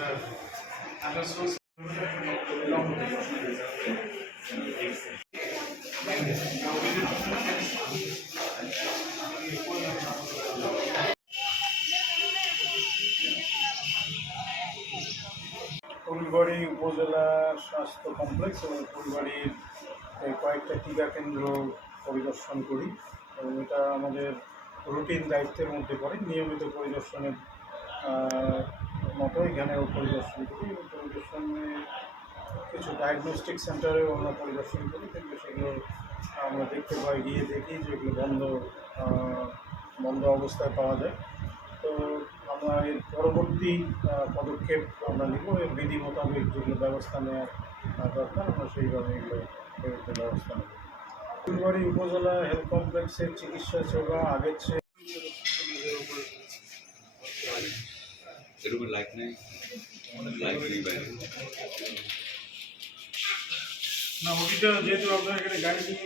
ফুলবাড়ি উপজেলা স্বাস্থ্য কমপ্লেক্স এবং ফুলবাড়ির কয়েকটা টিকা কেন্দ্র পরিদর্শন করি এবং এটা আমাদের রুটিন দায়িত্বের মধ্যে পড়ে। নিয়মিত পরিদর্শনের মতো এখানেও পরিদর্শন করি এবং পরিদর্শনে কিছু ডায়াগনস্টিক সেন্টারেও আমরা পরিদর্শন করি, কিন্তু সেগুলো আমরা দেখতে পাই, গিয়ে দেখি যেগুলো বন্ধ অবস্থায় পাওয়া যায়। তো আমরা এর পরবর্তী পদক্ষেপ আমরা নিব, এর বিধি মোতাবেক যেগুলো ব্যবস্থা নেওয়া দরকার আমরা সেইভাবে এগুলো ব্যবস্থা নেব। ফুলবাড়ি উপজেলা হেলথ কমপ্লেক্সের চিকিৎসা সেবা আগের চেয়ে না, ওটিটা যেহেতু আপনার এখানে গাড়ি নিয়ে